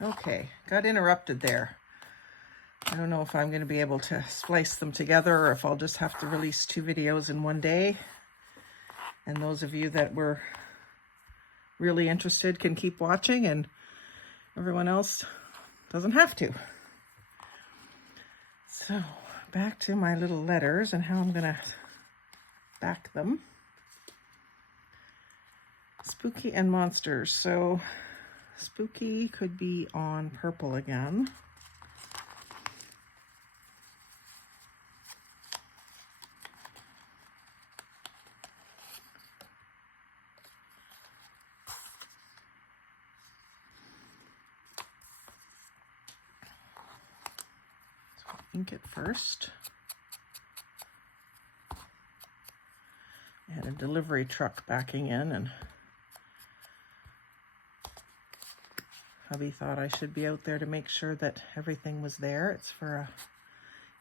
Okay, got interrupted there. I don't know if I'm going to be able to splice them together or if I'll just have to release 2 videos in one day. And those of you that were really interested can keep watching, and everyone else doesn't have to. So back to my little letters and how I'm going to back them. Spooky and monsters. So spooky could be on purple again. So ink it first. I had a delivery truck backing in, and hubby thought I should be out there to make sure that everything was there. It's for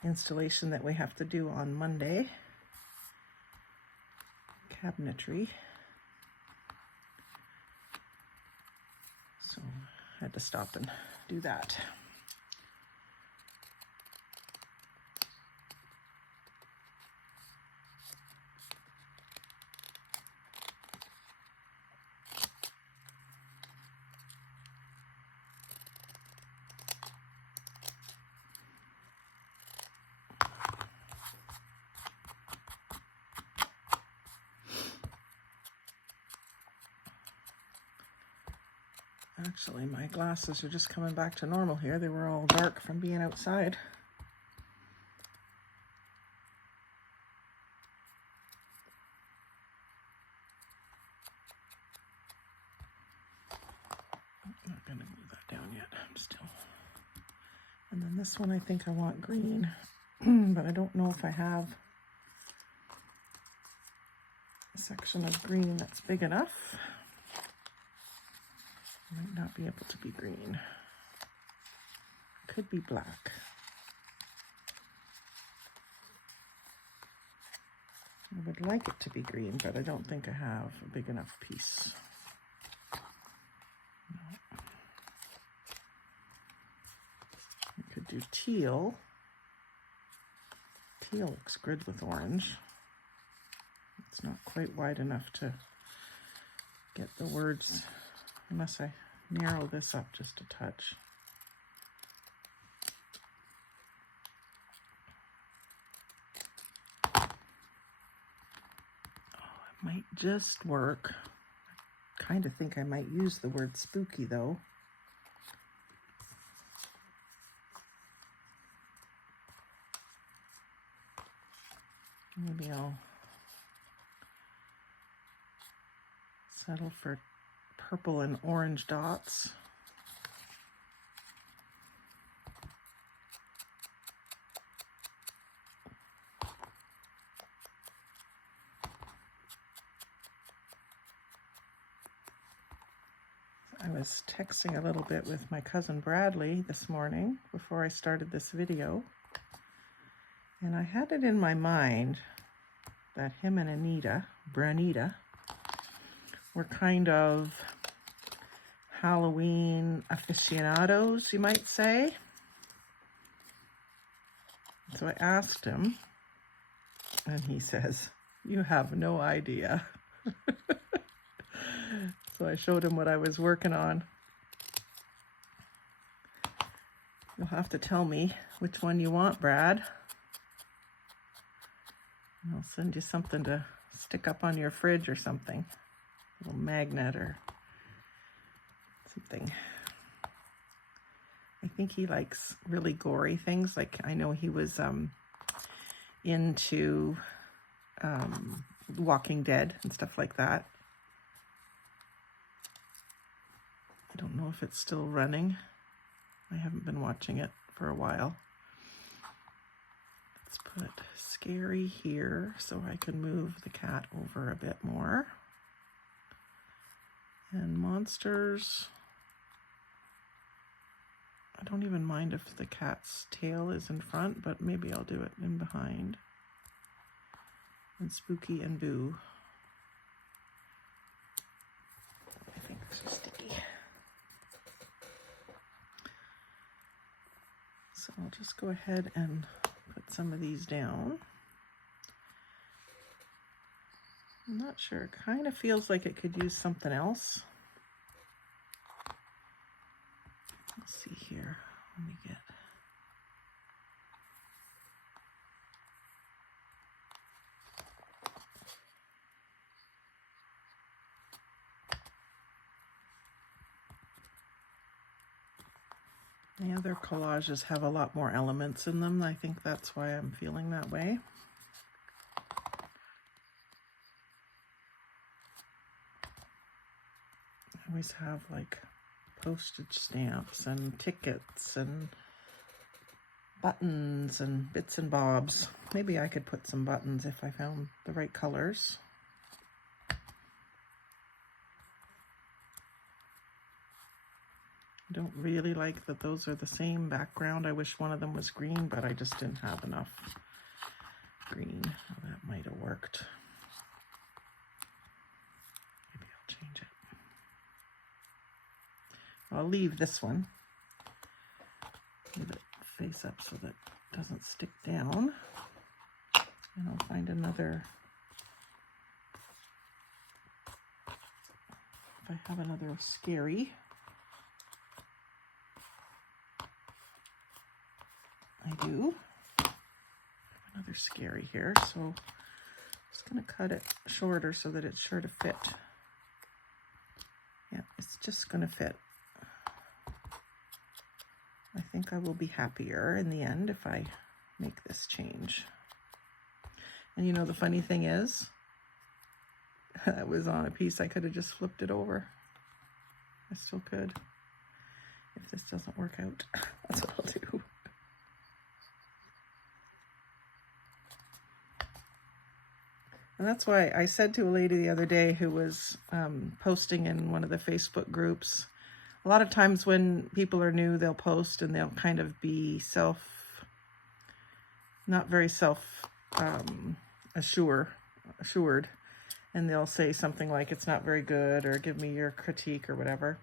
a installation that we have to do on Monday. Cabinetry. So I had to stop and do that. Actually, my glasses are just coming back to normal here. They were all dark from being outside. I'm not going to glue that down yet. I'm still. And then this one I think I want green, but I don't know if I have a section of green that's big enough. Might not be able to be green. Could be black. I would like it to be green, but I don't think I have a big enough piece. No. We could do teal. Teal looks good with orange. It's not quite wide enough to get the words, unless I narrow this up just a touch. Oh, it might just work. I kind of think I might use the word spooky though. Maybe I'll settle for purple and orange dots. I was texting a little bit with my cousin Bradley this morning before I started this video, and I had it in my mind that him and Branita, were kind of Halloween aficionados, you might say. So I asked him, and he says, "You have no idea." So I showed him what I was working on. You'll have to tell me which one you want, Brad. And I'll send you something to stick up on your fridge or something. A little magnet or something. I think he likes really gory things. Like, I know he was into Walking Dead and stuff like that. I don't know if it's still running. I haven't been watching it for a while. Let's put scary here so I can move the cat over a bit more. And monsters, I don't even mind if the cat's tail is in front, but maybe I'll do it in behind. And spooky and boo. My fingers are sticky. So I'll just go ahead and put some of these down. I'm not sure, it kind of feels like it could use something else. Let's see here, let me get... The other collages have a lot more elements in them. I think that's why I'm feeling that way. I always have like postage stamps and tickets and buttons and bits and bobs. Maybe I could put some buttons if I found the right colors. I don't really like that those are the same background. I wish one of them was green, but I just didn't have enough green. Well, that might have worked. Maybe I'll change it. I'll leave this one. Leave it face up so that it doesn't stick down. And I'll find another. If I have another scary. I do. Another scary here, so I'm just going to cut it shorter so that it's sure to fit. Yeah, it's just going to fit. I think I will be happier in the end if I make this change. And you know, the funny thing is, that was on a piece, I could have just flipped it over. I still could. If this doesn't work out, that's what I'll do. And that's why I said to a lady the other day who was posting in one of the Facebook groups, a lot of times when people are new, they'll post and they'll kind of be not very assured, and they'll say something like, it's not very good, or give me your critique or whatever.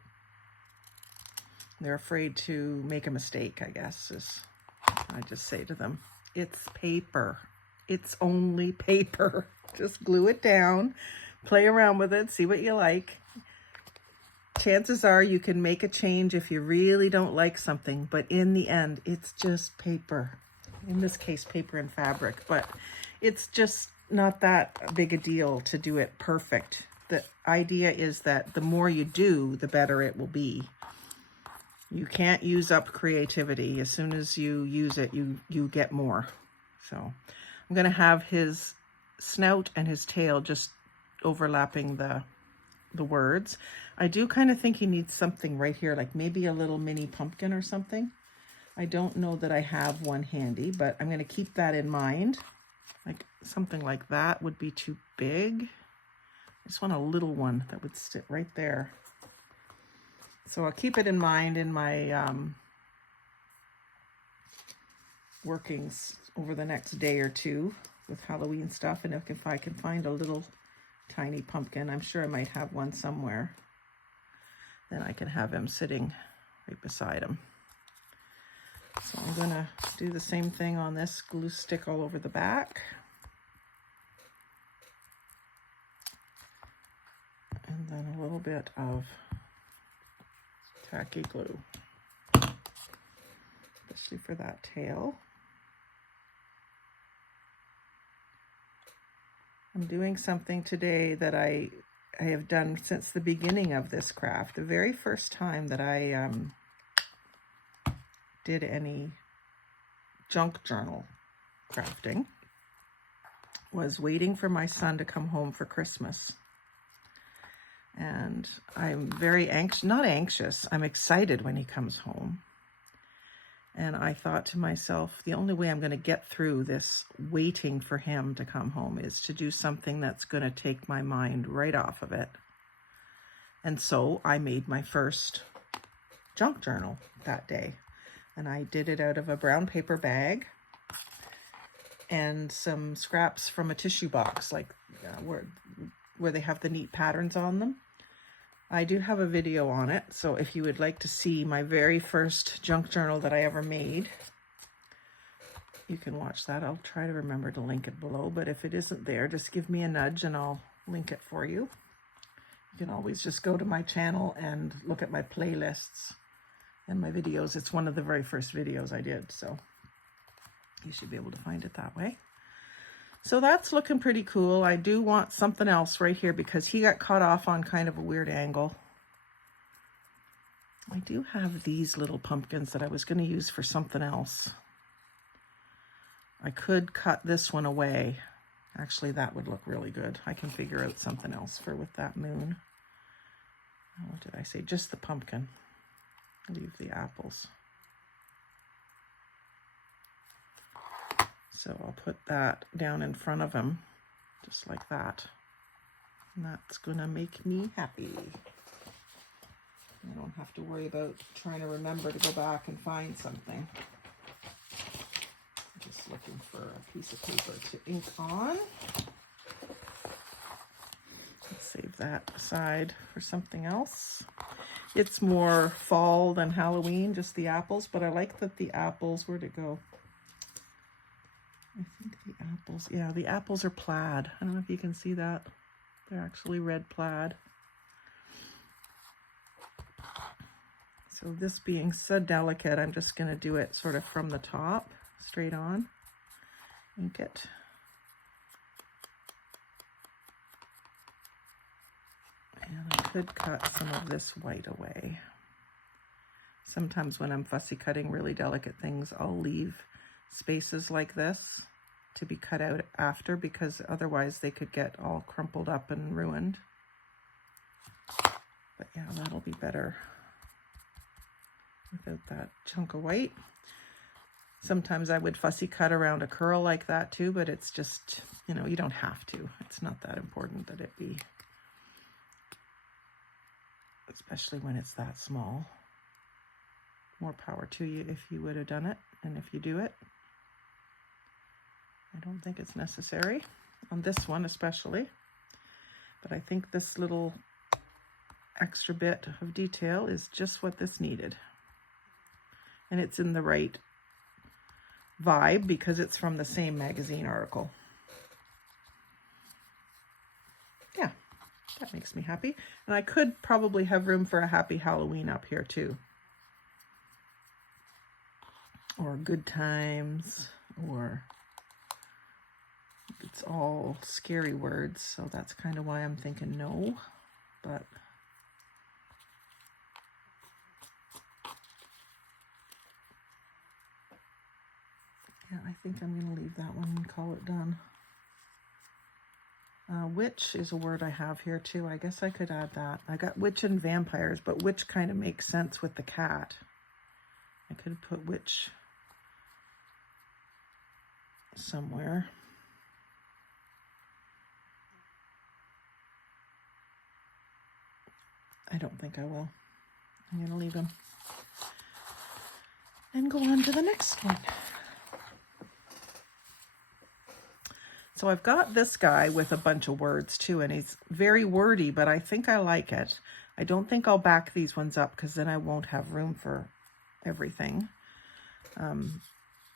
They're afraid to make a mistake, I guess, is I just say to them, it's paper. It's only paper. Just glue it down, play around with it, see what you like. Chances are you can make a change if you really don't like something, but in the end, it's just paper. In this case, paper and fabric, but it's just not that big a deal to do it perfect. The idea is that the more you do, the better it will be. You can't use up creativity. As soon as you use it, you get more. So I'm going to have his snout and his tail just overlapping the words. I do kind of think he needs something right here, like maybe a little mini pumpkin or something. I don't know that I have one handy, but I'm going to keep that in mind. Like something like that would be too big. I just want a little one that would sit right there. So I'll keep it in mind in my workings over the next day or two with Halloween stuff. And if I can find a little tiny pumpkin, I'm sure I might have one somewhere, then I can have him sitting right beside him. So I'm gonna do the same thing on this, glue stick all over the back. And then a little bit of tacky glue, especially for that tail. I'm doing something today that I have done since the beginning of this craft. The very first time that I did any junk journal crafting was waiting for my son to come home for Christmas. And I'm very not anxious, I'm excited when he comes home. And I thought to myself, the only way I'm going to get through this waiting for him to come home is to do something that's going to take my mind right off of it. And so I made my first junk journal that day. And I did it out of a brown paper bag and some scraps from a tissue box, like where they have the neat patterns on them. I do have a video on it, so if you would like to see my very first junk journal that I ever made, you can watch that. I'll try to remember to link it below, but if it isn't there, just give me a nudge and I'll link it for you. You can always just go to my channel and look at my playlists and my videos. It's one of the very first videos I did, so you should be able to find it that way. So that's looking pretty cool. I do want something else right here because he got caught off on kind of a weird angle. I do have these little pumpkins that I was going to use for something else. I could cut this one away. Actually, that would look really good. I can figure out something else for with that moon. What did I say? Just the pumpkin. Leave the apples. So I'll put that down in front of him, just like that. And that's gonna make me happy. I don't have to worry about trying to remember to go back and find something. Just looking for a piece of paper to ink on. Let's save that aside for something else. It's more fall than Halloween, just the apples, but I like that the apples, where'd it go? I think the apples, yeah, the apples are plaid. I don't know if you can see that. They're actually red plaid. So this being so delicate, I'm just going to do it sort of from the top, straight on, ink it. And I could cut some of this white away. Sometimes when I'm fussy cutting really delicate things, I'll leave spaces like this to be cut out after because otherwise they could get all crumpled up and ruined. But yeah, that'll be better without that chunk of white. Sometimes I would fussy cut around a curl like that too, but it's just, you know, you don't have to. It's not that important that it be, especially when it's that small. More power to you if you would have done it, and if you do it. I don't think it's necessary on this one especially, but I think this little extra bit of detail is just what this needed. And it's in the right vibe because it's from the same magazine article. Yeah, that makes me happy. And I could probably have room for a happy Halloween up here too. Or good times, or it's all scary words, so that's kind of why I'm thinking no, but yeah, I think I'm going to leave that one and call it done. Witch is a word I have here too. I guess I could add that. I got witch and vampires, but witch kind of makes sense with the cat. I could put witch somewhere. I don't think I will. I'm going to leave him and go on to the next one. So I've got this guy with a bunch of words too, and he's very wordy, but I think I like it. I don't think I'll back these ones up because then I won't have room for everything.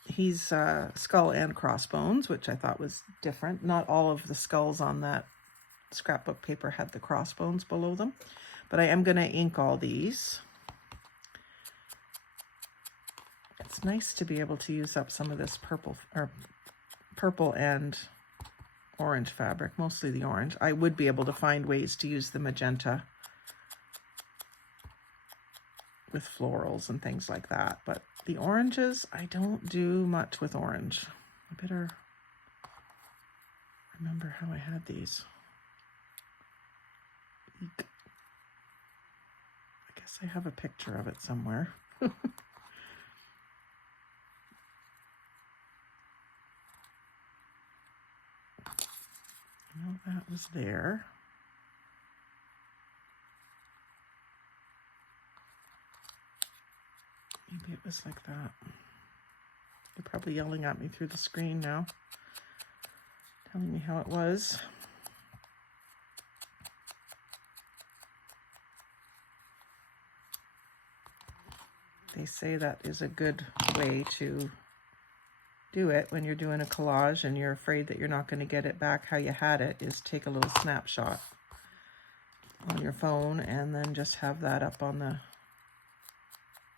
He's skull and crossbones, which I thought was different. Not all of the skulls on that scrapbook paper had the crossbones below them, but I am going to ink all these. It's nice to be able to use up some of this purple and orange fabric, mostly the orange. I would be able to find ways to use the magenta with florals and things like that, but the oranges, I don't do much with orange. I better remember how I had these. Eek. I guess I have a picture of it somewhere. No, that was there. Maybe it was like that. They're probably yelling at me through the screen now, telling me how it was. They say that is a good way to do it when you're doing a collage and you're afraid that you're not going to get it back how you had it is take a little snapshot on your phone and then just have that up on the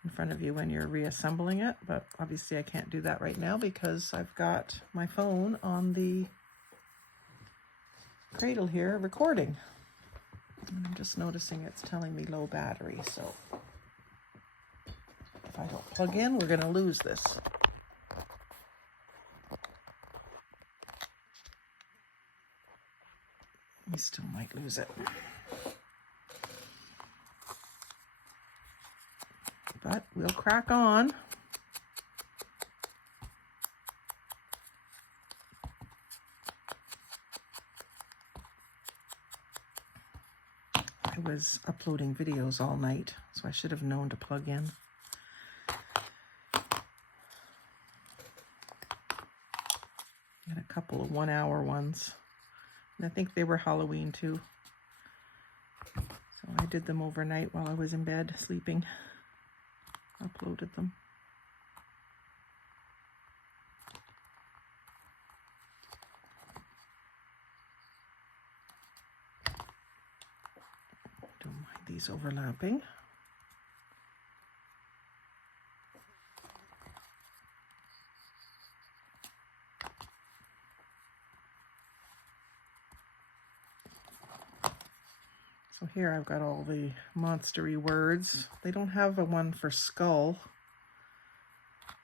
in front of you when you're reassembling it. But obviously I can't do that right now because I've got my phone on the cradle here recording. And I'm just noticing it's telling me low battery, so if I don't plug in, we're going to lose this. We still might lose it. But we'll crack on. I was uploading videos all night, so I should have known to plug in. And a couple of 1-hour ones. And I think they were Halloween too. So I did them overnight while I was in bed sleeping. Uploaded them. Don't mind these overlapping. So here I've got all the monstery words. They don't have a one for skull.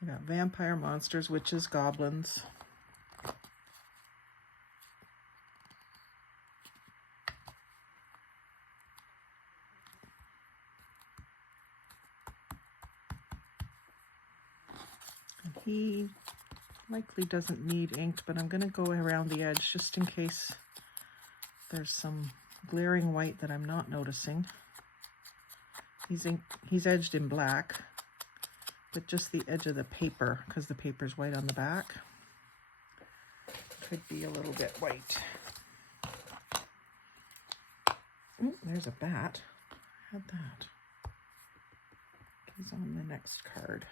We got vampire, monsters, witches, goblins. And he likely doesn't need ink, but I'm going to go around the edge just in case there's some glaring white that I'm not noticing. He's edged in black, but just the edge of the paper, because the paper's white on the back, could be a little bit white. Ooh, there's a bat. I had that. He's on the next card.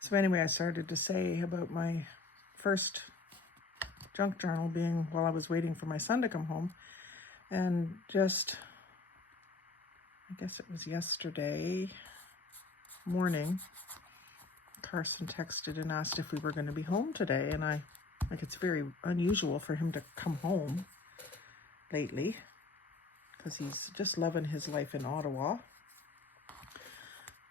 So anyway, I started to say about my first junk journal being while I was waiting for my son to come home. And just, I guess it was yesterday morning, Carson texted and asked if we were going to be home today. And it's very unusual for him to come home lately because he's just loving his life in Ottawa.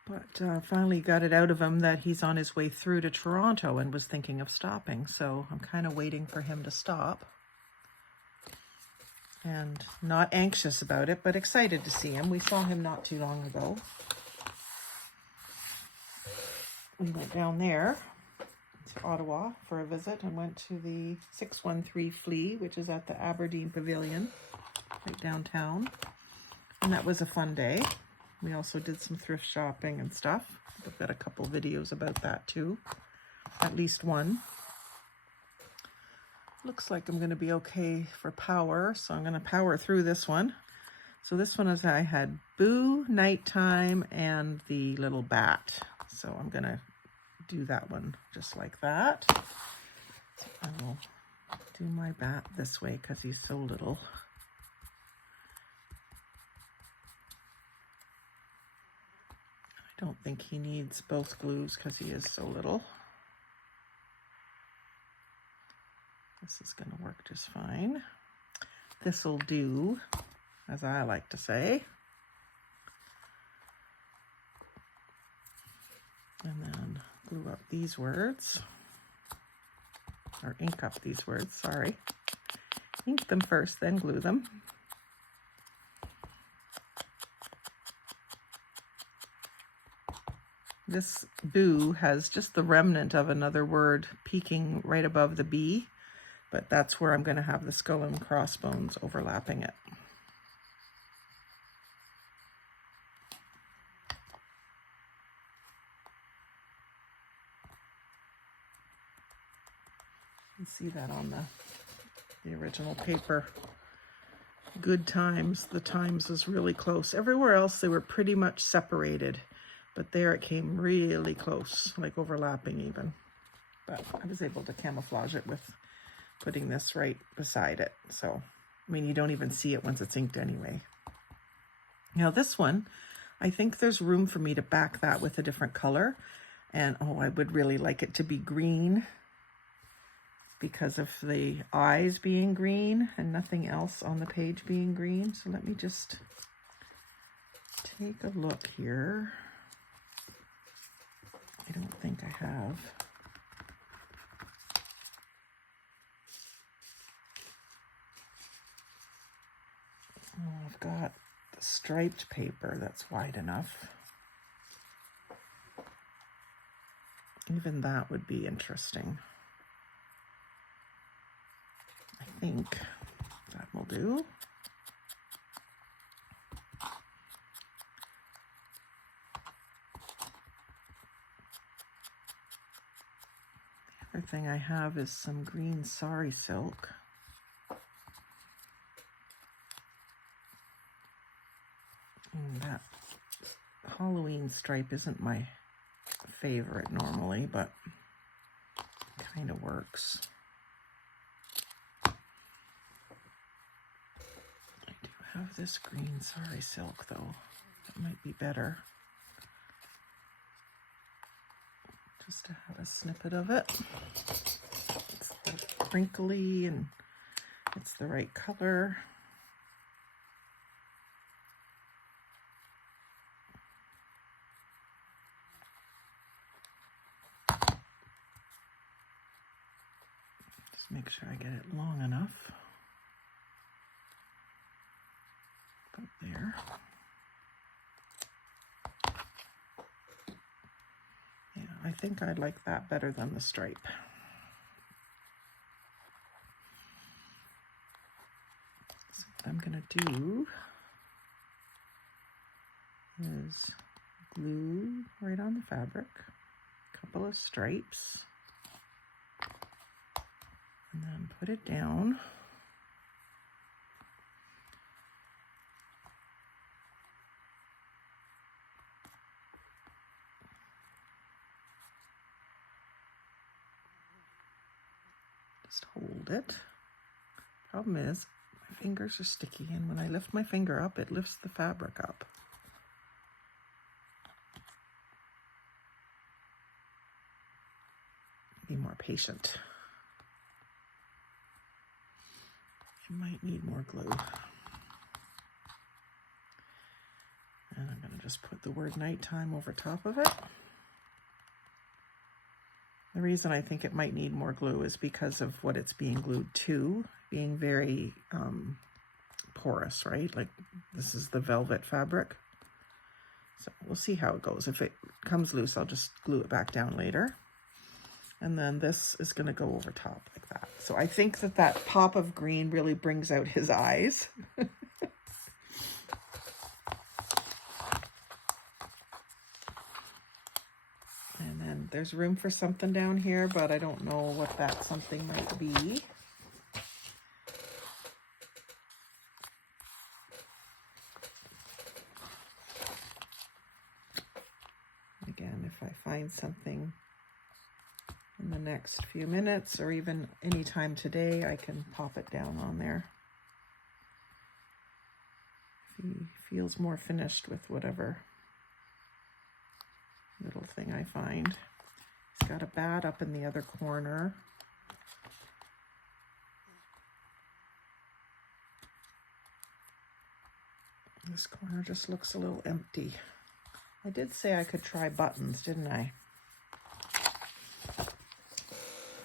But finally got it out of him that he's on his way through to Toronto and was thinking of stopping. So I'm kind of waiting for him to stop. And not anxious about it, but excited to see him. We saw him not too long ago. We went down there to Ottawa for a visit and went to the 613 Flea, which is at the Aberdeen Pavilion, right downtown. And that was a fun day. We also did some thrift shopping and stuff. I've got a couple videos about that too. At least one. Looks like I'm going to be okay for power, so I'm going to power through this one. So this one is I had Boo, Nighttime, and the little bat. So I'm going to do that one just like that. So I will do my bat this way because he's so little. I don't think he needs both glues because he is so little. This is going to work just fine. This'll do, as I like to say. And then glue up these words. Or ink up these words, sorry. Ink them first, then glue them. This boo has just the remnant of another word peeking right above the B, but that's where I'm going to have the skull and crossbones overlapping it. see that on the original paper. Good times. The times was really close. Everywhere else they were pretty much separated, but there it came really close, like overlapping even. But I was able to camouflage it with putting this right beside it. So, I mean, you don't even see it once it's inked anyway. Now this one, I think there's room for me to back that with a different color. And oh, I would really like it to be green because of the eyes being green and nothing else on the page being green. So let me just take a look here. I don't think I have. Oh, I've got the striped paper that's wide enough. Even that would be interesting. I think that will do. The other thing I have is some green sari silk. And that Halloween stripe isn't my favorite normally, but kind of works. I do have this green sari silk though. That might be better. Just to have a snippet of it. It's a little crinkly and it's the right color. Make sure I get it long enough. About there. Yeah, I think I like that better than the stripe. So what I'm gonna do is glue right on the fabric, a couple of stripes. And then put it down. Just hold it. Problem is, my fingers are sticky, and when I lift my finger up, it lifts the fabric up. Be more patient. You might need more glue. And I'm going to just put the word nighttime over top of it. The reason I think it might need more glue is because of what it's being glued to, being very porous, right? Like this is the velvet fabric. So we'll see how it goes. If it comes loose, I'll just glue it back down later. And then this is going to go over top like that. So I think that that pop of green really brings out his eyes. And then there's room for something down here, but I don't know what that something might be. Again, if I find something in the next few minutes or even any time today, I can pop it down on there. He feels more finished with whatever little thing I find. He's got a bat up in the other corner. This corner just looks a little empty. I did say I could try buttons, didn't I?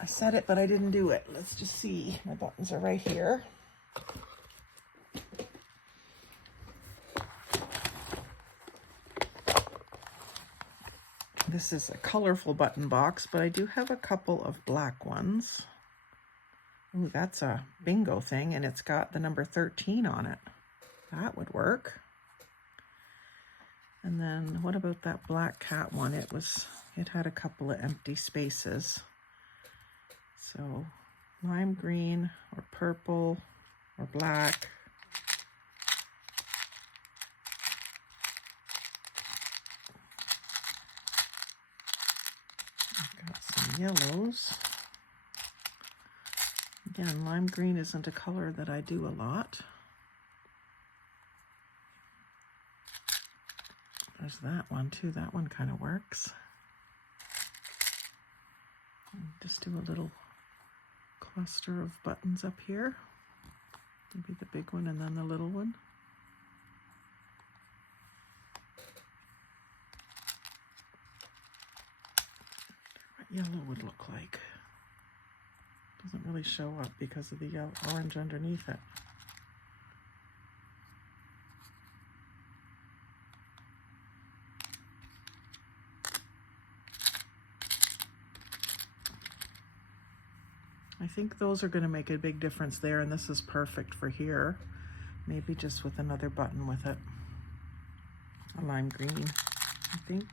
I said it, but I didn't do it. Let's just see. My buttons are right here. This is a colorful button box, but I do have a couple of black ones. Ooh, that's a bingo thing, and it's got the number 13 on it. That would work. And then what about that black cat one? It had a couple of empty spaces. So lime green or purple or black. I've got some yellows. Again, lime green isn't a color that I do a lot. There's that one too. That one kind of works. Just do a little cluster of buttons up here. Maybe the big one and then the little one. What yellow would look like. Doesn't really show up because of the yellow, orange underneath it. I think those are going to make a big difference there, and this is perfect for here. Maybe just with another button with it. A lime green, I think.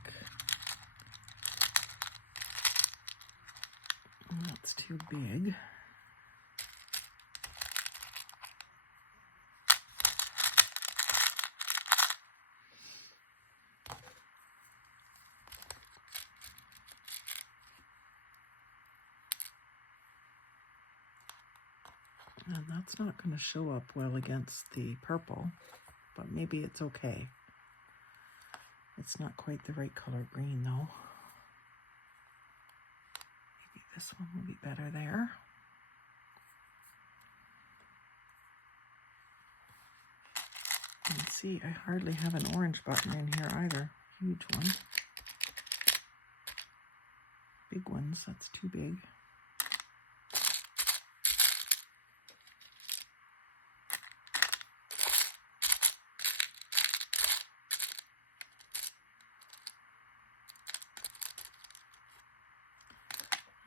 That's too big. And that's not going to show up well against the purple, but maybe it's okay. It's not quite the right color green though. Maybe this one will be better there. You can see I hardly have an orange button in here either. Huge one. Big ones, that's too big.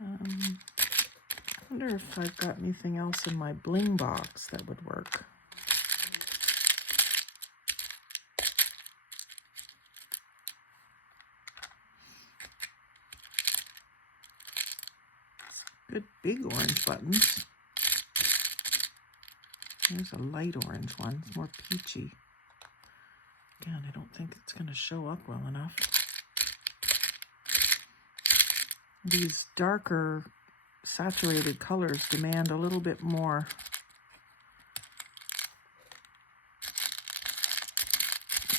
I wonder if I've got anything else in my bling box that would work. Good big orange buttons. There's a light orange one. It's more peachy. Again, I don't think it's going to show up well enough. These darker saturated colors demand a little bit more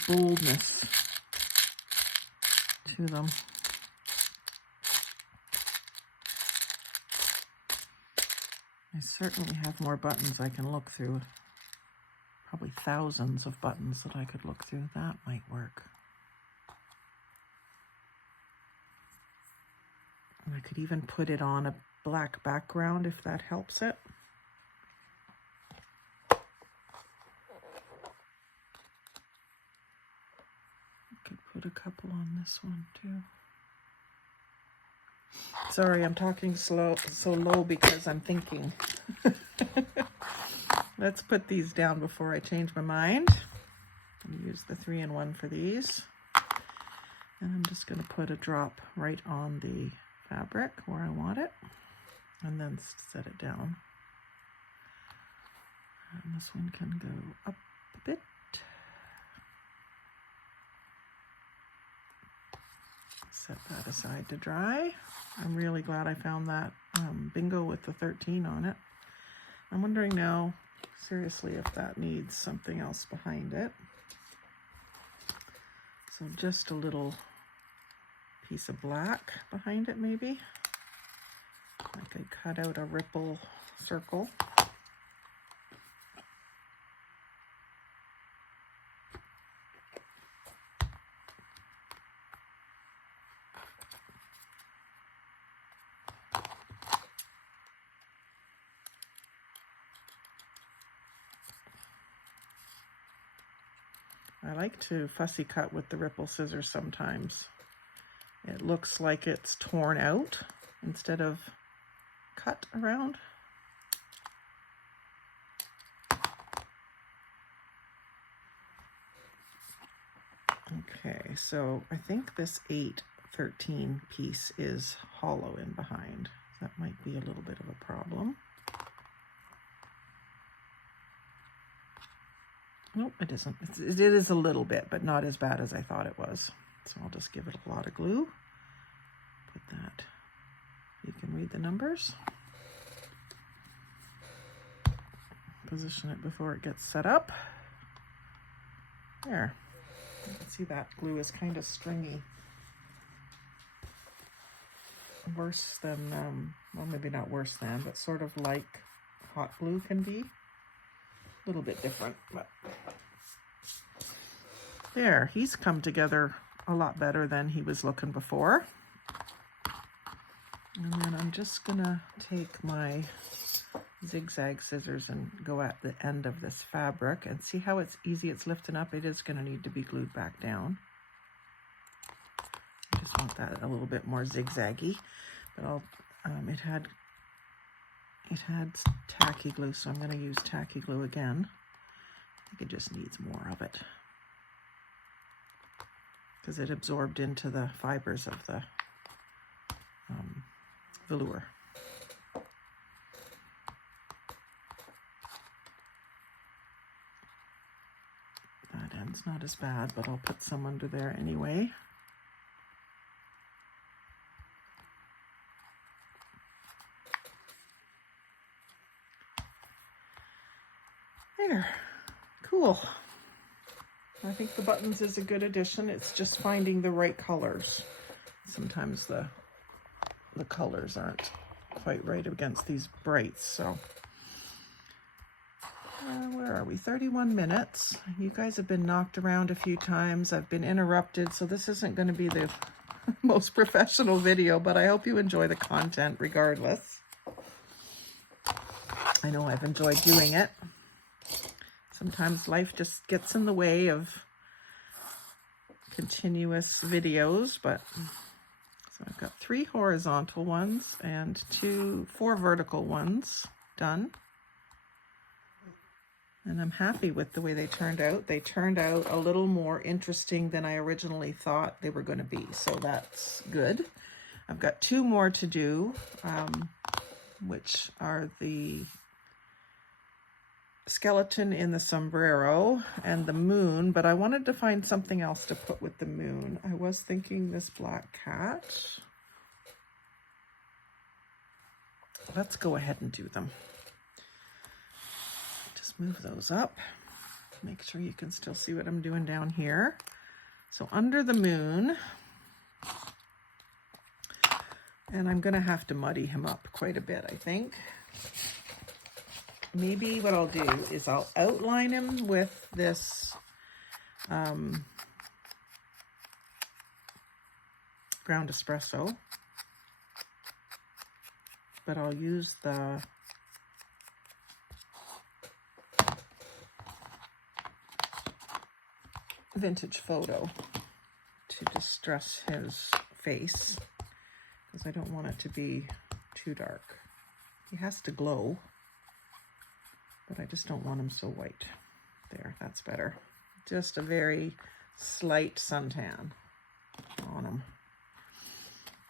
boldness to them. I certainly have more buttons I can look through. Probably thousands of buttons that I could look through. That might work. And I could even put it on a black background if that helps it. I could put a couple on this one too. Sorry, I'm talking so low because I'm thinking. Let's put these down before I change my mind. I'm gonna use the 3-in-1 for these. And I'm just gonna put a drop right on the fabric where I want it, and then set it down. And this one can go up a bit. Set that aside to dry. I'm really glad I found that bingo with the 13 on it. I'm wondering now, seriously, if that needs something else behind it. So just a little piece of black behind it maybe. I could cut out a ripple circle. I like to fussy cut with the ripple scissors sometimes. It looks like it's torn out instead of cut around. Okay, so I think this 8/13 piece is hollow in behind. That might be a little bit of a problem. Nope, it isn't. It is a little bit, but not as bad as I thought it was. So I'll just give it a lot of glue. Put that. You can read the numbers. Position it before it gets set up. There. You can see that glue is kind of stringy. Worse than, well, maybe not worse than, but sort of like hot glue can be. A little bit different, but there, he's come together a lot better than he was looking before. And then I'm just gonna take my zigzag scissors and go at the end of this fabric and see how it's easy it's lifting up. It is gonna need to be glued back down. I just want that a little bit more zigzaggy, but I'll, it had tacky glue, so I'm gonna use tacky glue again. I think it just needs more of it because it absorbed into the fibers of the velour. That end's not as bad, but I'll put some under there anyway. There, cool. I think the buttons is a good addition. It's just finding the right colors. Sometimes the colors aren't quite right against these brights, so. Where are we? 31 minutes. You guys have been knocked around a few times. I've been interrupted, so this isn't going to be the most professional video, but I hope you enjoy the content regardless. I know I've enjoyed doing it. Sometimes life just gets in the way of continuous videos, but so I've got 3 horizontal ones and 4 vertical ones done. And I'm happy with the way they turned out. They turned out a little more interesting than I originally thought they were going to be, so that's good. I've got 2 more to do, which are the skeleton in the sombrero and the moon, but I wanted to find something else to put with the moon. I was thinking this black cat. Let's go ahead and do them. Just move those up. Make sure you can still see what I'm doing down here. So under the moon, and I'm gonna have to muddy him up quite a bit, I think. Maybe what I'll do is I'll outline him with this ground espresso, but I'll use the vintage photo to distress his face because I don't want it to be too dark. He has to glow, but I just don't want him so white. There, that's better. Just a very slight suntan on him.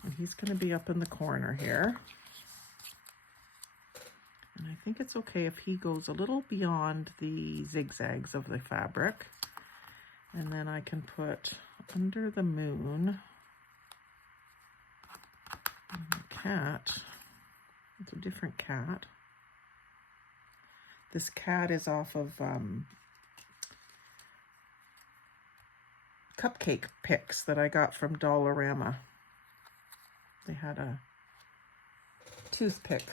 And he's going to be up in the corner here. And I think it's okay if he goes a little beyond the zigzags of the fabric. And then I can put under the moon the cat. It's a different cat. This cat is off of cupcake picks that I got from Dollarama. They had a toothpick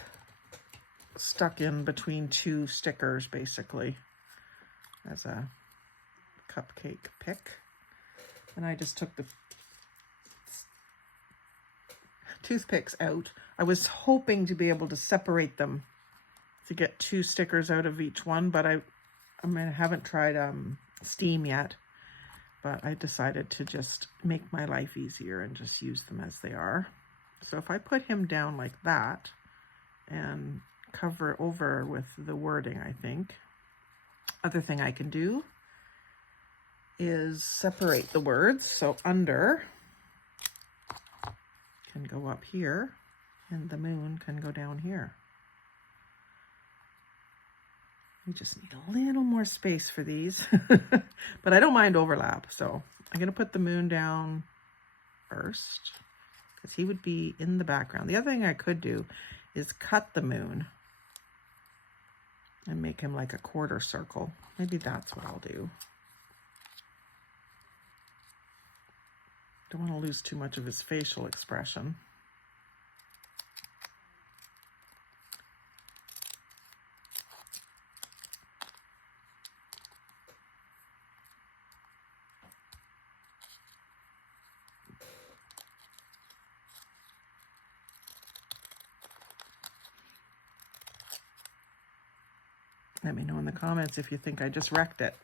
stuck in between 2 stickers, basically, as a cupcake pick. And I just took the toothpicks out. I was hoping to be able to separate them to get 2 stickers out of each one, but I haven't tried steam yet, but I decided to just make my life easier and just use them as they are. So if I put him down like that and cover over with the wording, I think. Other thing I can do is separate the words. So under can go up here and the moon can go down here. We just need a little more space for these, but I don't mind overlap. So I'm going to put the moon down first because he would be in the background. The other thing I could do is cut the moon and make him like a quarter circle. Maybe that's what I'll do. Don't want to lose too much of his facial expression. Let me know in the comments if you think I just wrecked it.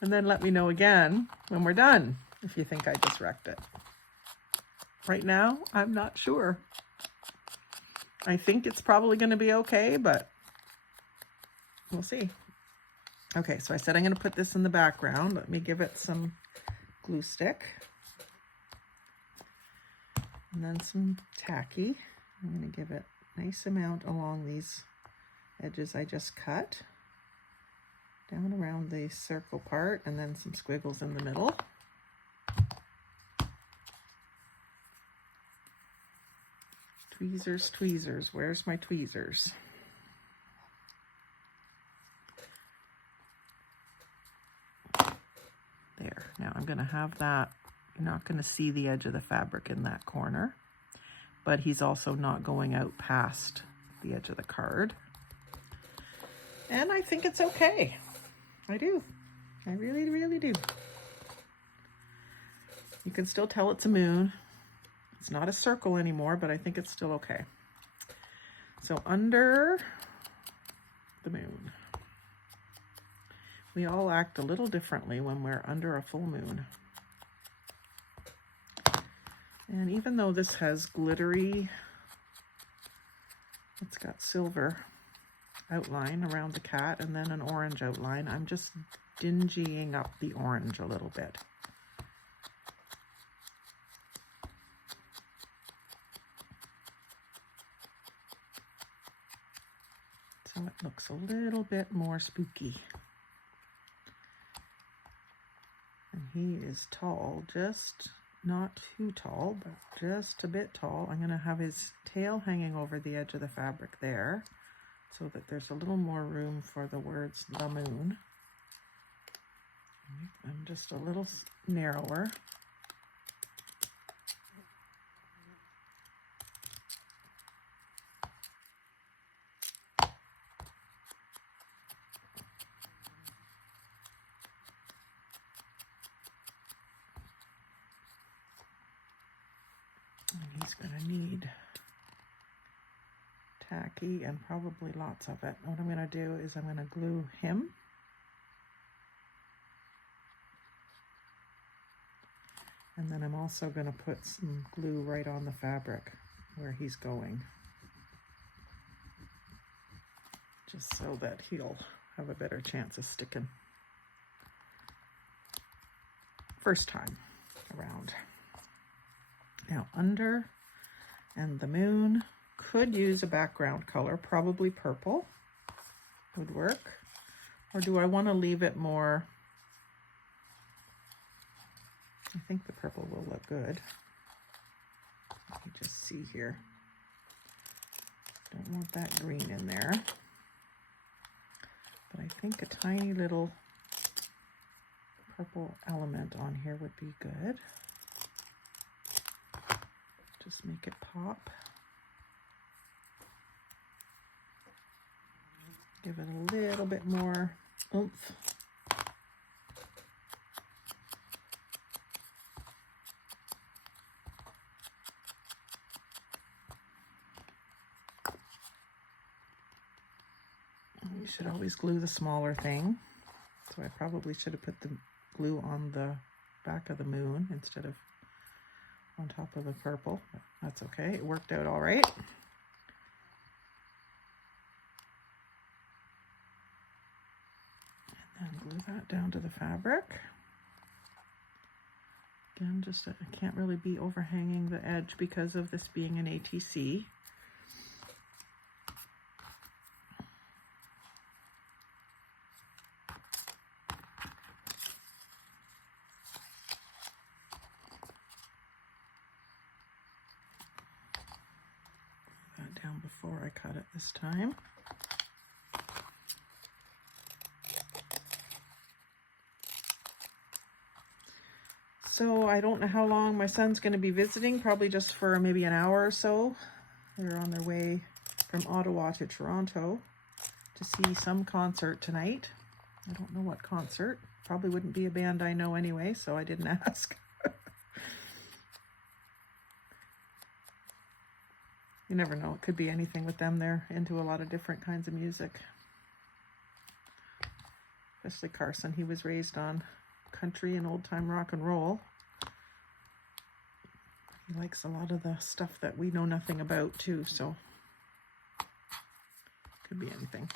And then let me know again when we're done if you think I just wrecked it. Right now, I'm not sure. I think it's probably going to be okay, but we'll see. Okay, so I said I'm going to put this in the background. Let me give it some glue stick. And then some tacky. I'm going to give it a nice amount along these edges I just cut. Down around the circle part, and then some squiggles in the middle. Tweezers, tweezers. Where's my tweezers? There. Now I'm going to have that. You're not going to see the edge of the fabric in that corner, but he's also not going out past the edge of the card. And I think it's okay. I do. I really, really do. You can still tell it's a moon. It's not a circle anymore, but I think it's still okay. So under the moon. We all act a little differently when we're under a full moon. And even though this has glittery, it's got silver outline around the cat and then an orange outline, I'm just dingying up the orange a little bit. So it looks a little bit more spooky. And he is tall, just not too tall, but just a bit tall. I'm going to have his tail hanging over the edge of the fabric there, so that there's a little more room for the words the moon. I'm just a little narrower. And he's going to need tacky and probably lots of it. What I'm going to do is I'm going to glue him. And then I'm also going to put some glue right on the fabric where he's going, just so that he'll have a better chance of sticking first time around. Now under and the moon, could use a background color, probably purple would work. Or do I want to leave it more? I think the purple will look good. Let me just see here. Don't want that green in there. But I think a tiny little purple element on here would be good. Just make it pop. Give it a little bit more oomph. You should always glue the smaller thing. So I probably should have put the glue on the back of the moon instead of on top of the purple. But that's okay. It worked out all right. And then glue that down to the fabric. Again, just I can't really be overhanging the edge because of this being an ATC. down before I cut it this time. So I don't know how long my son's going to be visiting, probably just for maybe an hour or so. They're on their way from Ottawa to Toronto to see some concert tonight. I don't know what concert. Probably wouldn't be a band I know anyway, so I didn't ask. You never know. It could be anything with them. They're into a lot of different kinds of music. Especially Carson. He was raised on country and old-time rock and roll. He likes a lot of the stuff that we know nothing about too, so could be anything.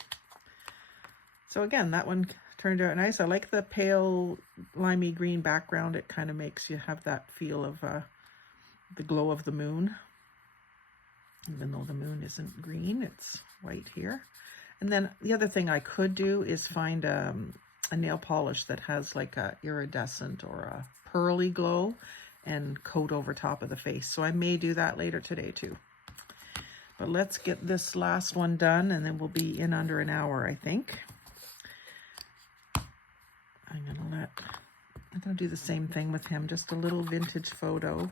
So again, that one turned out nice. I like the pale limey green background. It kind of makes you have that feel of the glow of the moon. Even though the moon isn't green, it's white here. And then the other thing I could do is find a nail polish that has like a iridescent or a pearly glow and coat over top of the face. So I may do that later today too. But let's get this last one done and then we'll be in under an hour, I think. I'm gonna do the same thing with him, just a little vintage photo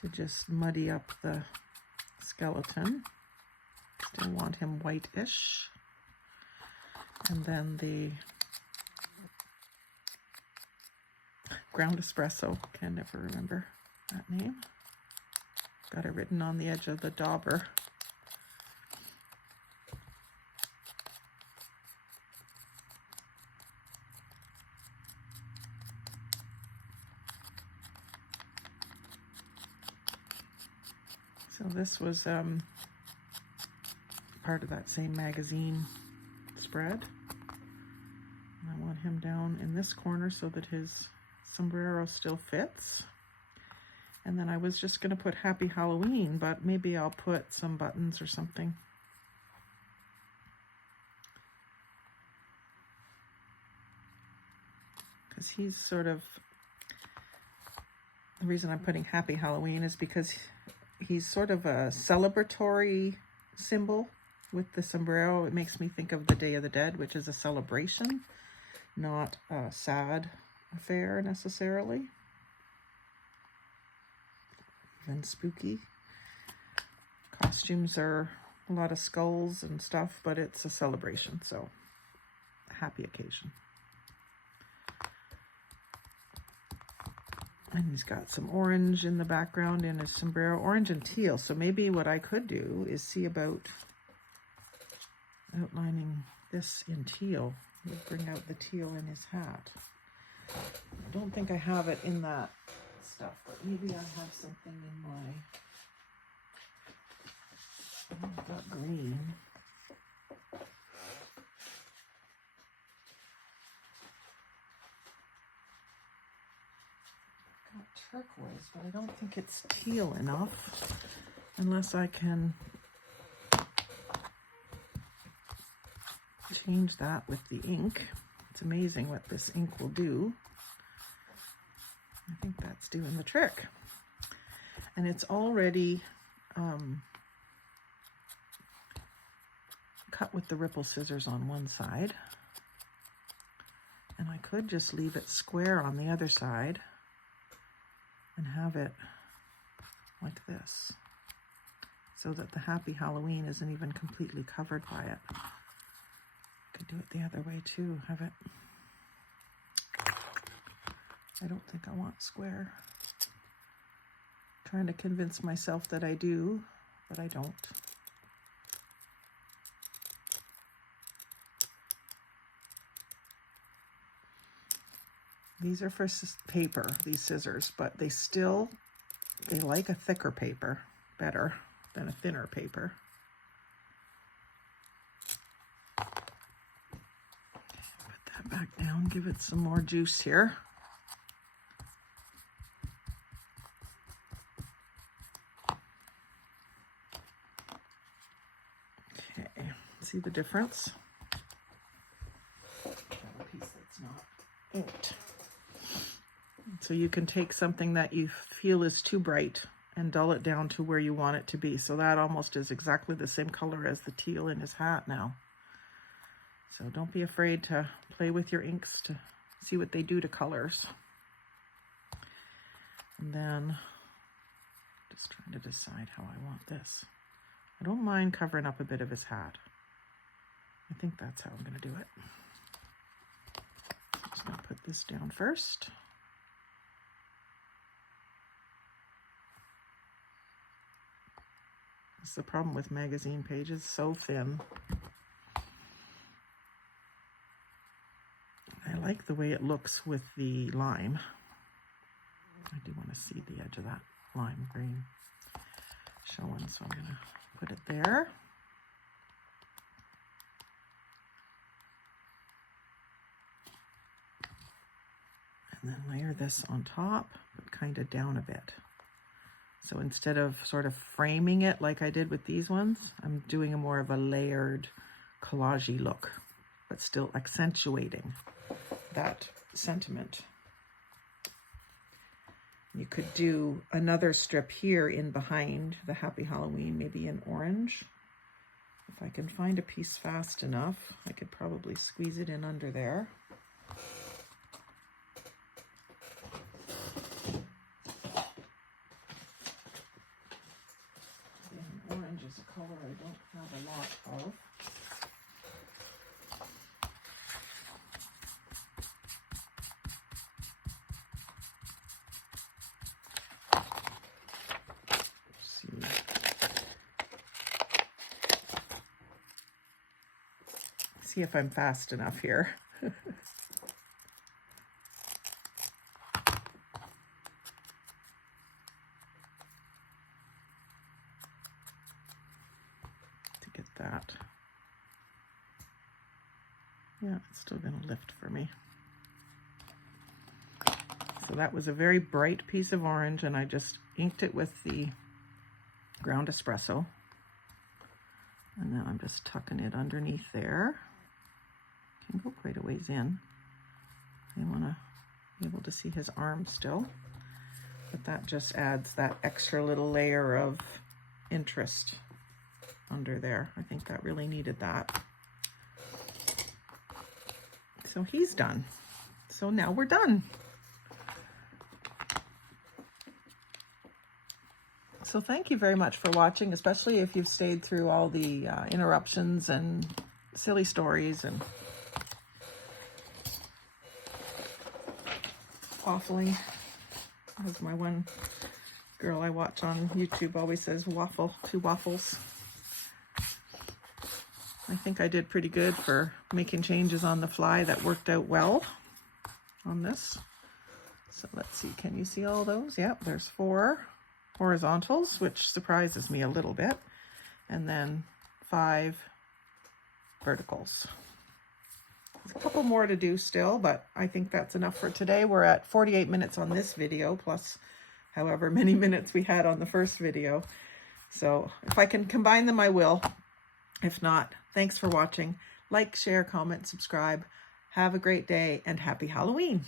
to just muddy up the skeleton. Still want him whitish. And then the ground espresso, can never remember that name. Got it written on the edge of the dauber. So this was part of that same magazine spread. And I want him down in this corner so that his sombrero still fits. And then I was just going to put Happy Halloween, but maybe I'll put some buttons or something. Because he's sort of, the reason I'm putting Happy Halloween is because he's sort of a celebratory symbol with the sombrero. It makes me think of the Day of the Dead, which is a celebration, not a sad affair necessarily. Even spooky. Costumes are a lot of skulls and stuff, but it's a celebration, so a happy occasion. And he's got some orange in the background in his sombrero, orange and teal. So maybe what I could do is see about outlining this in teal. We'll bring out the teal in his hat. I don't think I have it in that stuff, but maybe I have something in my, I've got green. Turquoise, but I don't think it's teal enough unless I can change that with the ink. It's amazing what this ink will do. I think that's doing the trick. And it's already cut with the ripple scissors on one side. And I could just leave it square on the other side and have it like this, so that the Happy Halloween isn't even completely covered by it. Could do it the other way too, have it. I don't think I want square. Trying to convince myself that I do, but I don't. These are for paper, these scissors, but they like a thicker paper better than a thinner paper. Put that back down, give it some more juice here. Okay, see the difference? Got a piece that's not inked. So you can take something that you feel is too bright and dull it down to where you want it to be. So that almost is exactly the same color as the teal in his hat now. So don't be afraid to play with your inks to see what they do to colors. And then just trying to decide how I want this. I don't mind covering up a bit of his hat. I think that's how I'm going to do it. I'm just going to put this down first. That's the problem with magazine pages, so thin. I like the way it looks with the lime. I do want to see the edge of that lime green showing, so I'm going to put it there. And then layer this on top, but kind of down a bit. So instead of sort of framing it like I did with these ones, I'm doing a more of a layered collage-y look, but still accentuating that sentiment. You could do another strip here in behind the Happy Halloween, maybe in orange. If I can find a piece fast enough, I could probably squeeze it in under there. And orange is a color I don't have a lot of. See if I'm fast enough here. To get that. Yeah, it's still going to lift for me. So that was a very bright piece of orange, and I just inked it with the ground espresso. And then I'm just tucking it underneath there. Can go quite a ways in. I want to be able to see his arm still, but that just adds that extra little layer of interest under there. I think that really needed that. So he's done. So now we're done. So thank you very much for watching, especially if you've stayed through all the interruptions and silly stories and waffling. As my one girl I watch on YouTube always says, waffle, 2 waffles. I think I did pretty good for making changes on the fly that worked out well on this. So let's see, can you see all those? Yep, there's 4 horizontals, which surprises me a little bit, and then 5 verticals. There's a couple more to do still, but I think that's enough for today. We're at 48 minutes on this video, plus however many minutes we had on the first video. So if I can combine them, I will. If not, thanks for watching. Like, share, comment, subscribe. Have a great day and happy Halloween.